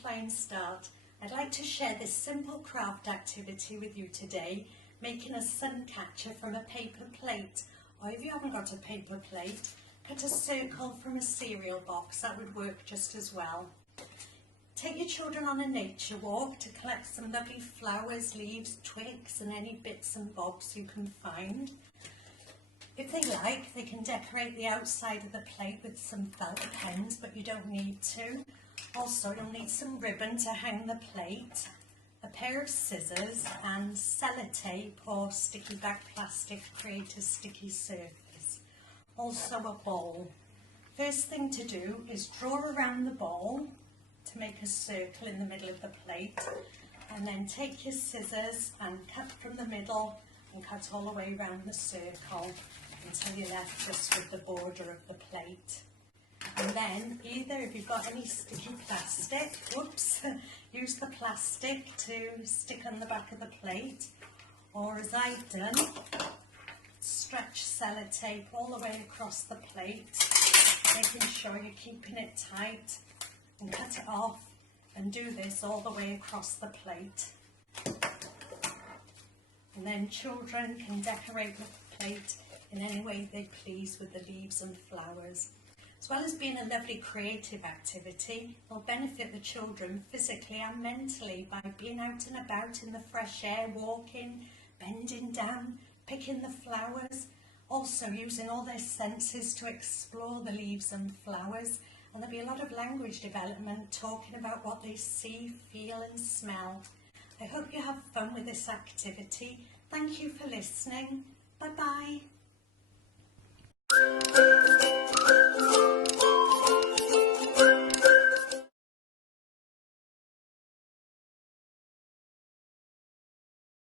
flying start. I'd like to share this simple craft activity with you today, making a sun catcher from a paper plate. Or if you haven't got a paper plate, cut a circle from a cereal box, that would work just as well. Take your children on a nature walk to collect some lovely flowers, leaves, twigs and any bits and bobs you can find. If they like, they can decorate the outside of the plate with some felt pens, but you don't need to. Also, you'll need some ribbon to hang the plate, a pair of scissors and sellotape or sticky back plastic to create a sticky surface. Also a bowl. First thing to do is draw around the bowl to make a circle in the middle of the plate, and then take your scissors and cut from the middle and cut all the way around the circle until you're left just with the border of the plate. And then either if you've got any sticky plastic, use the plastic to stick on the back of the plate, or as I've done, stretch sellotape all the way across the plate, making sure you're keeping it tight, and cut it off and do this all the way across the plate. And then children can decorate the plate in any way they please with the leaves and flowers. As well as being a lovely creative activity, it will benefit the children physically and mentally by being out and about in the fresh air, walking, bending down, picking the flowers, also using all their senses to explore the leaves and flowers. And there'll be a lot of language development talking about what they see, feel and smell. I hope you have fun with this activity. Thank you for listening. Bye bye.